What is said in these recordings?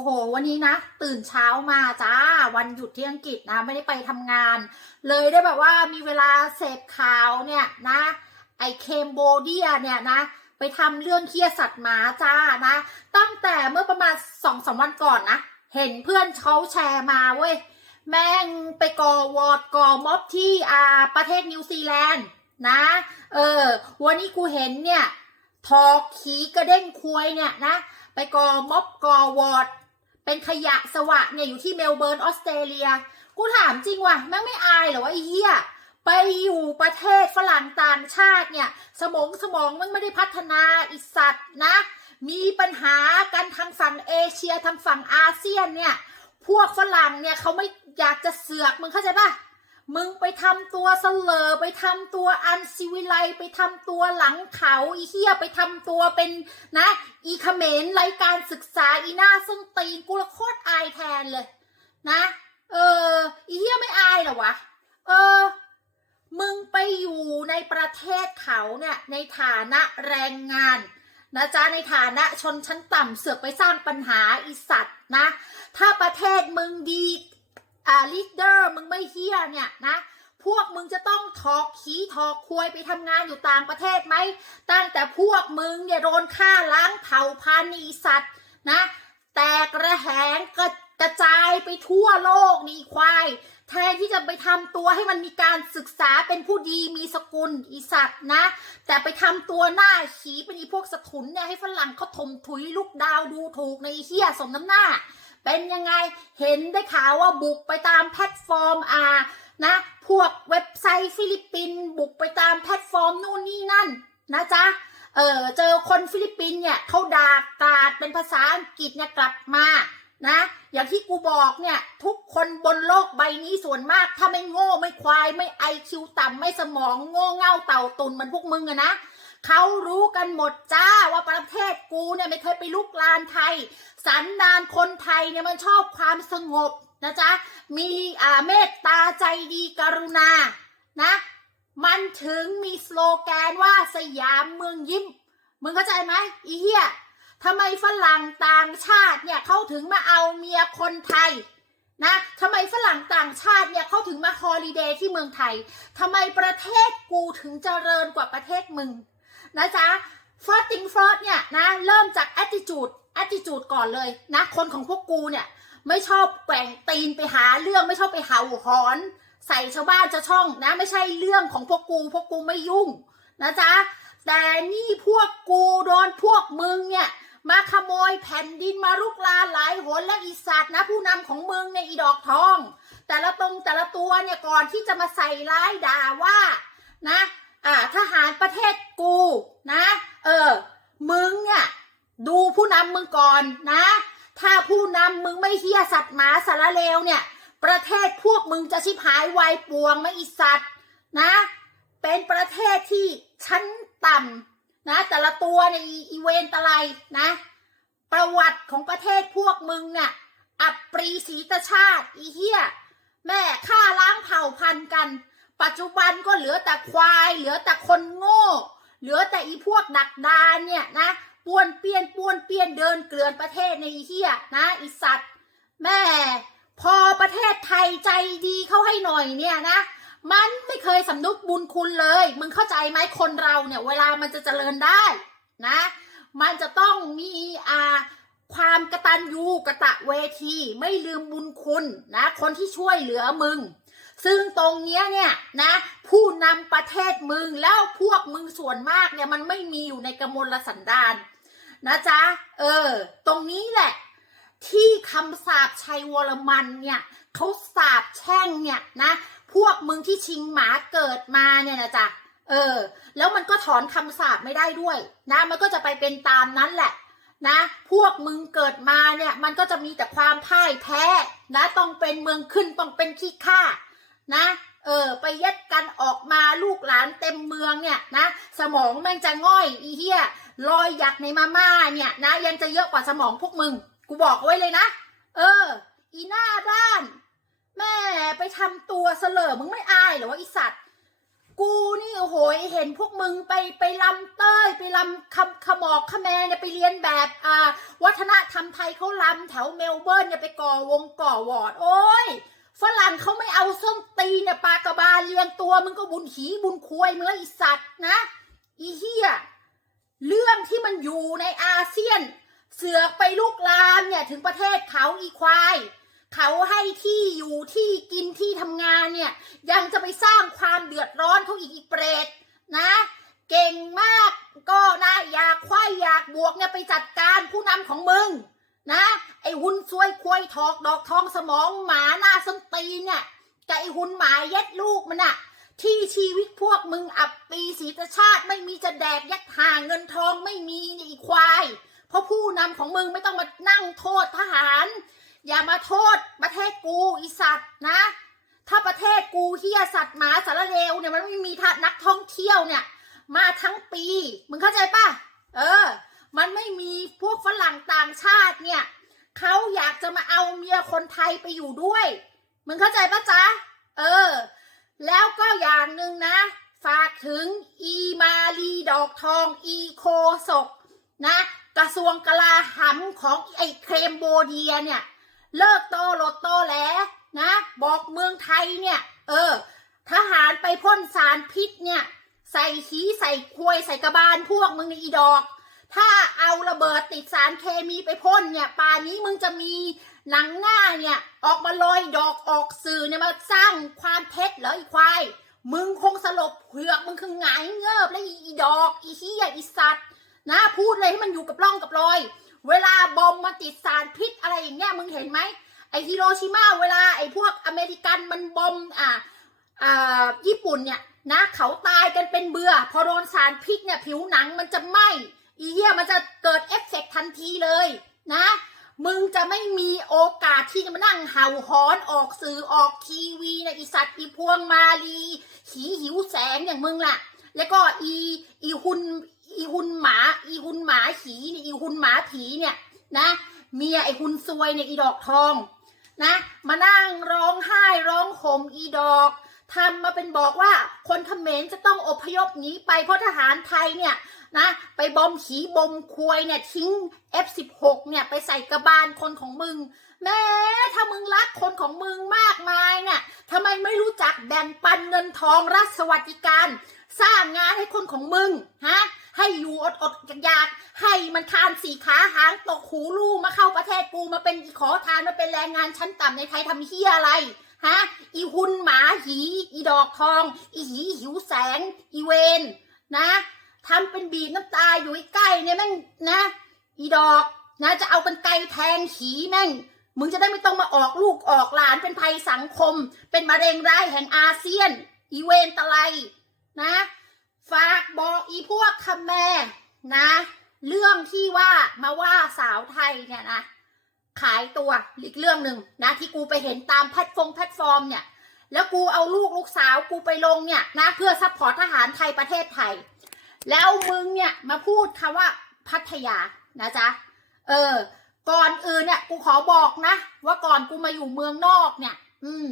อ้โห วันนี้นะ ตื่นเช้ามาจ้า วันหยุดที่อังกฤษนะ ไม่ได้ไปทำงาน เลยได้แบบว่ามีเวลาเสพข่าวเนี่ยนะ ไอเคมโบเดียเนี่ยนะ ไปทำเรื่องเคียสัตว์หมาจ้านะ ตั้งแต่เมื่อประมาณสองสามวันก่อนนะ เห็นเพื่อนเขาแชร์มาเว้ย แม่งไปก่อวอร์ดก่อม็อบที่อ่าประเทศนิวซีแลนด์นะ เออ วันนี้กูเห็นเนี่ย ทอขีกระเด้งควยเนี่ยนะ ไปก่อม็อบก่อวอร์ด เป็นขยะสวะเนี่ยอยู่ที่เมลเบิร์นออสเตรเลีย กูถามจริงว่ะแม่งไม่อายเหรอวะไอ้เหี้ยไปอยู่ประเทศฝรั่งต่างชาติเนี่ย สมองสมองมันไม่ได้พัฒนาอีสัตว์นะ มีปัญหากันทางฝั่งเอเชียทางฝั่งอาเซียนเนี่ย พวกฝรั่งเนี่ยเขาไม่อยากจะเสือกมึงเข้าใจปะ มึงไปทำตัวเสลอไปทำตัวอันซิวิไลไปทำตัวหลังเขาอีเหี้ยไปทำตัวเป็นนะ อีเขมรไร้การศึกษาอีหน้าส้นตีนกูละโคตรอายแทนเลย นะ เออ อีเหี้ยไม่อายหรอวะ เออ มึงไปอยู่ในประเทศเขาเนี่ย ในฐานะแรงงานนะจ๊ะในฐานะชนชั้นต่ำเสือกไปสร้างปัญหาอีสัตว์นะ ถ้าประเทศมึงดี อ่าลีดเดอร์มึงไม่เฮี้ยเนี่ยนะพวกมึงจะต้องถอกขี้ถอกควยไปทำงานอยู่ต่างประเทศไหม ตั้งแต่พวกมึงเนี่ยโดนฆ่าล้างเผ่าพันธุ์อีสัตว์นะ แตกระแหงกระกระจายไปทั่วโลกนี่ควาย แทนที่จะไปทำตัวให้มันมีการศึกษาเป็นผู้ดีมีสกุลอีสัตว์นะ แต่ไปทำตัวหน้าขีเป็นอีพวกสถุนเนี่ยให้ฝรั่งเขาถมถุยลูกดาวดูถูกในเฮียสมน้ำหน้า เป็นยังไงเห็นได้ข่าวว่าบุกไปตามแพลตฟอร์มอานะพวกเว็บไซต์ฟิลิปปินส์บุกไปตามแพลตฟอร์มนู่นนี่นั่นนะจ๊ะเออเจอคนฟิลิปปินส์เนี่ยเขาด่ากาดเป็นภาษาอังกฤษเนี่ยกลับมานะอย่างที่กูบอกเนี่ยทุกคนบนโลกใบนี้ส่วนมาก ถ้าไม่โง่ไม่ควายไม่ไอคิวต่ำไม่สมองโง่เง่าเต่าตุนมันพวกมึงอะนะ เขารู้กันหมดจ้าว่าประเทศกูเนี่ยไม่เคยไปลุกลานไทย สันดานคนไทยเนี่ยมันชอบความสงบนะจ๊ะ มีอ่าเมตตาใจดีกรุณา นะ มันถึงมีสโลแกนว่าสยามเมืองยิ้ม มึงเข้าใจไหมอีเหี้ยทำไมฝรั่งต่างชาติเนี่ยเขาถึงมาเอาเมียคนไทยนะทำไมฝรั่งต่างชาติเนี่ยเขาถึงมาฮอลิเดย์ที่เมืองไทยทำไมประเทศกูถึงเจริญกว่าประเทศมึง นะจ๊ะฟอร์ติงฟอร์เนี่ยนะเริ่มจาก attitude attitude ก่อนเลยนะคนของพวกกูเนี่ยไม่ชอบแกว่งตีนไปหาเรื่องไม่ชอบไปเห่าหอน ใส่ชาวบ้านชาวช่องนะ ไม่ใช่เรื่องของพวกกูพวกกูไม่ยุ่งนะจ๊ะแต่นี่พวกกูโดนพวกมึงเนี่ยมาขโมยแผ่นดินมาลุกลาหลายหนและอีสัตว์นะ ผู้นำของมึงในอีดอกทอง แต่ละตรงแต่ละตัวเนี่ยก่อนที่จะมาใส่ร้ายด่าว่านะ อ่าทหารประเทศกูนะ เออ มึงเนี่ย ดูผู้นำมึงก่อนนะ ถ้าผู้นำมึงไม่เฮี้ยสัตว์หมาสารเลวเนี่ย ประเทศพวกมึงจะชิบหายวายป่วงไม่อีสัตว์นะ เป็นประเทศที่ชั้นต่ำนะ แต่ละตัวในยอีอีเวนตะไลนะ ประวัติของประเทศพวกมึงเนี่ยอับปรีศรีตชาติอีเฮี้ยแม่ฆ่าล้างเผ่าพันธุ์กัน ปัจจุบันก็เหลือแต่ควาย เหลือแต่คนโง่ เหลือแต่อีพวกดักดานเนี่ยนะป้วนเปี้ยนป้วนเปี้ยนเดินเกลื่อนประเทศในเฮียนะอีสัตว์ แม่ พอประเทศไทยใจดีเข้าให้หน่อยเนี่ยนะมันไม่เคยสำนึกบุญคุณเลย มึงเข้าใจไหมคนเราเนี่ย เวลามันจะเจริญได้นะ มันจะต้องมีอ่าความกระตัญญูกระตะเวที ไม่ลืมบุญคุณนะ คนที่ช่วยเหลือมึง ซึ่งตรงเนี้ยเนี่ยนะ ผู้นำประเทศมึงแล้วพวกมึงส่วนมากเนี่ยมันไม่มีอยู่ในกมลสันดานนะจ๊ะ เออ ตรงนี้แหละ ที่คำสาปชัยวรมันเนี่ยเขาสาบแช่งเนี่ยนะ พวกมึงที่ชิงหมาเกิดมาเนี่ยนะจ๊ะเออ แล้วมันก็ถอนคำสาปไม่ได้ด้วยนะ มันก็จะไปเป็นตามนั้นแหละนะ พวกมึงเกิดมาเนี่ย มันก็จะมีแต่ความพ่ายแพ้นะ ต้องเป็นเมืองขึ้นต้องเป็นขี้ข้า นะเออไปยัดกันออกมาลูกหลานเต็มเมืองเนี่ยนะ สมองแม่งจะง่อยอีเหี้ยรอยหยักในมาม่าเนี่ยนะ ยังจะเยอะกว่าสมองพวกมึง กูบอกไว้เลยนะ เออ อีหน้าด้าน แม่ไปทำตัวเสลอมึงไม่อายหรอวะอีสัตว์ กูนี่โอ้โหเห็นพวกมึงไปไปลำเต้ยไปลำคำขมอกขแมเนี่ยไปเรียนแบบอ่าวัฒนธรรมไทยเขาลำแถวเมลเบิร์นเนี่ยไปก่อวงก่อวอร์ดโอ้ย ฝรั่งเขาไม่เอาส้นตีนเนี่ยปลากระบาลเรียงตัวมึงก็บุญหีบุญควยเมื่ออีสัตว์นะอีเหี้ยเรื่องที่มันอยู่ในอาเซียน เสือกไปลุกลามเนี่ยถึงประเทศเขาอีควาย เขาให้ที่อยู่ที่กินที่ทำงานเนี่ย ยังจะไปสร้างความเดือดร้อนเขาอีกอีกเปรตนะ เก่งมากก็นะอยากควายอยากบวกเนี่ยไปจัดการผู้นำของมึง นะ ไอ้หุ่นซวยควยถอกดอกทองสมองหมาหน้าส้นตีเนี่ยกับไอ้หุ่นหมาเย็ดลูกมันอะที่ชีวิตพวกมึงอับปีศีตชาติไม่มีจะแดกยักหาเงินทองไม่มีนี่อีควาย เพราะผู้นำของมึงไม่ต้องมานั่งโทษทหาร อย่ามาโทษประเทศกูอีสัตว์นะ ถ้าประเทศกูเฮียสัตว์หมาสารเลวเนี่ยมันไม่มีท่านักท่องเที่ยวเนี่ย มาทั้งปี มึงเข้าใจป่ะ เออ มันไม่มีพวกฝรั่งต่างชาติเนี่ยเขาอยากจะมาเอาเมียคนไทยไปอยู่ด้วย มึงเข้าใจปะจ๊ะ เออ แล้วก็อย่างหนึ่งนะ ฝากถึงอีมาลีดอกทองอีโคศกนะ กระทรวงกลาหัมของไอ้เครมโบเดียเนี่ย เลิกโตโลดโตแหลนะ บอกเมืองไทยเนี่ย เออ ทหารไปพ่นสารพิษเนี่ย ใส่ขี้ใส่ควยใส่กระบาลพวกมึงในอีดอก ถ้าเอาระเบิดติดสารเคมีไปพ่นเนี่ยป่านี้มึงจะมีหนังหน้าเนี่ยออกมาลอยดอกออกสื่อเนี่ยมาสร้างความเท็จเหรออีควาย มึงคงสลบเผือกมึงคือหงายเงิบแล้วอีดอกอีเหี้ยอีสัตว์นะพูดเลยให้มันอยู่กับร่องกับรอย เวลาบอมมาติดสารพิษอะไรอย่างเงี้ยมึงเห็นไหมไอฮิโรชิมาเวลาไอพวกอเมริกันมันบอมอ่าอ่าญี่ปุ่นเนี่ยนะเขาตายกันเป็นเบื่อ พอโดนสารพิษเนี่ยผิวหนังมันจะไหม้ อีเหี้ยมันจะเกิดเอฟเฟกต์ทันทีเลยนะ มึงจะไม่มีโอกาสที่จะมานั่งเห่าหอนออกสื่อออกทีวีนะอีสัตว์อีพวงมาลีขีหิวแสงอย่างมึงล่ะ แล้วก็อีอีหุนอีหุนหมา อีหุนหมาขีเนี่ยอีหุนหมาผีเนี่ยนะเมียไอหุนซวยเนี่ยอีดอกทองนะมานั่งร้องไห้ร้องห่มอีดอกทำมาเป็นบอกว่าคนเขมรจะต้องอพยพหนีไปเพราะทหารไทยเนี่ย นะ ไปบอมขีบอมควยเนี่ยทิ้ง F16 เนี่ยไปใส่กระบาลคนของมึง แม้ถ้ามึงรักคนของมึงมากมายเนี่ยทำไมไม่รู้จักแบ่งปันเงินทองรัฐสวัสดิการ สร้างงานให้คนของมึงฮะให้อยู่อดอดอยากให้มันคานสีขาหางตกหูลูมาเข้าประเทศกูมาเป็นขอทานมาเป็นแรงงานชั้นต่ำในไทยทำเฮียอะไรฮะอีหุนหมาหี อีดอกทอง อีหีหิวแสง อีเวนนะ ทำเป็นบีบน้ำตาอยู่ใกล้เนี่ยแม่งนะ อีดอกนะจะเอากันไกแทงหีแม่ง มึงจะได้ไม่ต้องมาออกลูกออกหลานเป็นภัยสังคม เป็นมะเร็งร้ายแห่งอาเซียน อีเวนตะไลนะ ฝากบอกอีพวกคำแม่นะ เรื่องที่ว่ามาว่าสาวไทยเนี่ยนะขายตัวอีกเรื่องหนึ่งนะ ที่กูไปเห็นตามแพลตฟอร์มแพลตฟอร์มเนี่ย แล้วกูเอาลูกลูกสาวกูไปลงเนี่ยนะ เพื่อซัพพอร์ตทหารไทยประเทศไทย แล้วมึงเนี่ยมาพูดคำว่าพัทยานะจ๊ะ เออ ก่อนอื่นเนี่ยกูขอบอกนะ ว่าก่อนกูมาอยู่เมืองนอกเนี่ย อืม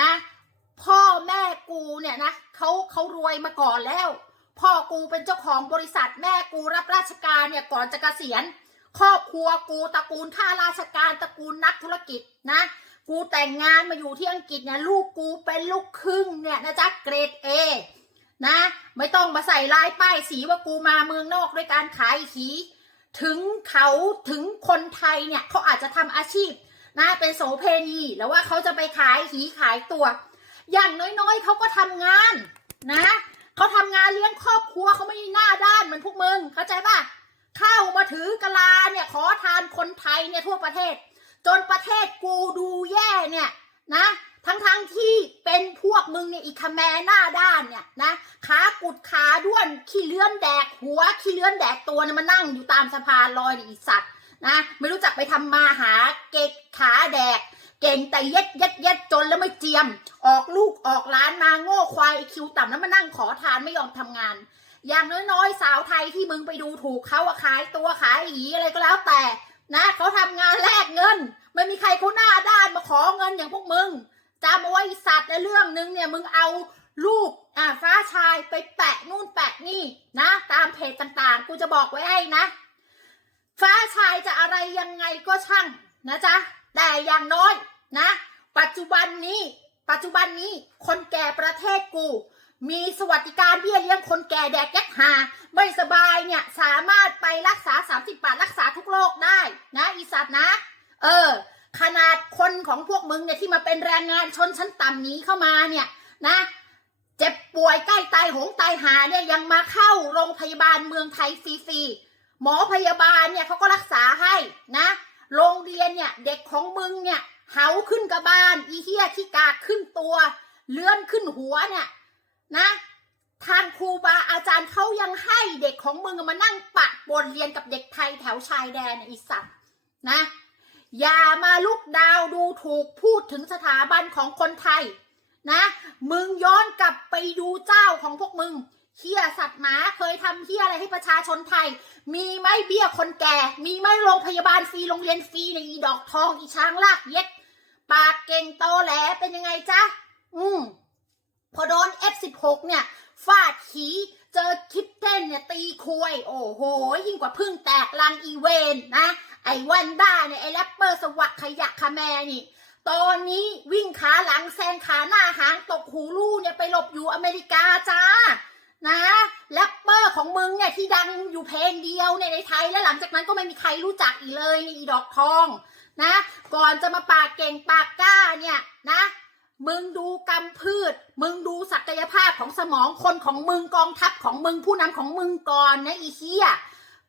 นะ พ่อแม่กูเนี่ยนะเขาเขารวยมาก่อนแล้ว พ่อกูเป็นเจ้าของบริษัทแม่กูรับราชการเนี่ยก่อนจะเกษียณ ครอบครัวกูตระกูลข้าราชการตระกูลนักธุรกิจนะ กูแต่งงานมาอยู่ที่อังกฤษเนี่ยลูกกูเป็นลูกครึ่งเนี่ยนะจ๊ะเกรดเอ นะ ไม่ต้องมาใส่ลายป้ายสีว่ากูมาเมืองนอกด้วยการขายขีถึงเขาถึงคนไทยเนี่ยเขาอาจจะทำอาชีพนะเป็นโสเพณีแล้วว่าเขาจะไปขายหีขายตัว อย่างน้อยๆเขาก็ทำงานนะเขาทำงานเลี้ยงครอบครัวเขาไม่ได้หน้าด้านเหมือนพวกมึงเข้าใจป่ะเข้ามาถือกะลาเนี่ยขอทานคนไทยเนี่ยทั่วประเทศ จนประเทศกูดูแย่เนี่ยนะ ทั้งๆทที่เป็นพวกมึงเนี่ยอีคแมหน้าด้านเนี่ยนะ ขากุดขาด้วนขี้เลื่อนแดกหัวขี้เลื่อนแดกตัวเนี่ยมานั่งอยู่ตามสะพานลอยอีสัตว์นะไม่รู้จักไปทำมาหาเก็กขาแดก เก่งแต่เย็ดเย็ดเย็ดจนแล้วไม่เจียม ออกลูกออกร้านมาโง่ควายคิวต่ำแล้วมานั่งขอทานไม่ยอมทำงาน อย่างน้อยๆ สาวไทยที่มึงไปดูถูกเขาอะขายตัวขายหีอะไรก็แล้วแต่นะเขาทำงานแลกเงิน ไม่มีใครเขาหน้าด้านมาขอเงินอย่างพวกมึงจำเอาไว้สัตว์ในเรื่องนึงเนี่ยมึงเอา ลูกอ่าฟ้าชายไปแปะนู่นแปะนี่นะ ตามเพจต่างๆ กูจะบอกไว้ให้นะ ฟ้าชายจะอะไรยังไงก็ช่างนะจ๊ะ แต่อย่างน้อยนะ ปัจจุบันนี้ ปัจจุบันนี้คนแก่ประเทศกู มีสวัสดิการเบี้ยเลี้ยงคนแก่แดกแก๊กหา ไม่สบายเนี่ย สามารถไปรักษา 30 บาทรักษาทุกโรคได้นะ อีสัตว์นะ เออ ขนาดคนของพวกมึงเนี่ยที่มาเป็นแรงงานชนชั้นต่ำนี้เข้ามาเนี่ยนะ ป่วยใกล้ตายหงตายหาเนี่ยยังมาเข้าโรงพยาบาลเมืองไทยฟรีๆหมอพยาบาลเนี่ยเขาก็รักษาให้นะ โรงเรียนเนี่ยเด็กของมึงเนี่ยเหาขึ้นกระบาลอีเหี้ยขี้กากขึ้นตัว เลื่อนขึ้นหัวเนี่ยนะทางครูบาอาจารย์เขายังให้เด็กของมึงมานั่งปะปนเรียนกับเด็กไทยแถวชายแดนอีสัตว์นะ อย่ามาลุกดาวดูถูกพูดถึงสถาบันของคนไทย นะ มึงย้อนกลับไปดูเจ้าของพวกมึงเฮียสัตว์หมาเคยทำเฮียอะไรให้ประชาชนไทย มีไหมเบี้ยคนแก่ มีไหมโรงพยาบาลฟรีโรงเรียนฟรีในอีดอกทองอีช้างลากเย็ด ปากเก่งโตแหลเป็นยังไงจ๊ะ อืมพอโดน F16 เนี่ยฟาดขีเจอคิปเต้นเนี่ยตีควยโอ้โห ยิ่งกว่าพึ่งแตกลังอีเวนนะ ไอ้วันด้าเนี่ย ไอ้แรปเปอร์สวักขยะคาแมนี่ ตอนนี้วิ่งขาหลังแซงขาหน้าหางตกหูลู่เนี่ยไปหลบอยู่อเมริกาจ้านะแรปเปอร์ของมึงเนี่ยที่ดังอยู่เพลงเดียวเนี่ยในไทยแล้วหลังจากนั้นก็ไม่มีใครรู้จักอีกเลยในอีดอกทองนะ ก่อนจะมาปากเก่งปากกล้าเนี่ยนะ มึงดูกำพืช มึงดูศักยภาพของสมองคนของมึงกองทัพของมึงผู้นำของมึงก่อนนะอีเฮีย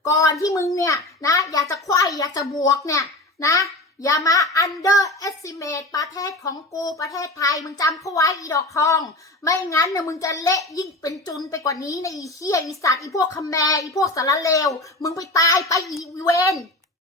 ก่อนที่มึงเนี่ยนะ อยากจะควายอยากจะบวกเนี่ยนะ อย่ามา underestimate ประเทศของกูประเทศไทย มึงจำเขาไว้อีดอกทอง ไม่งั้นเนี่ยมึงจะเละยิ่งเป็นจุนไปกว่านี้ในอีเคียอีสัตว์อีพวกคแมอีพวกสารเลว มึงไปตายไปอีเวน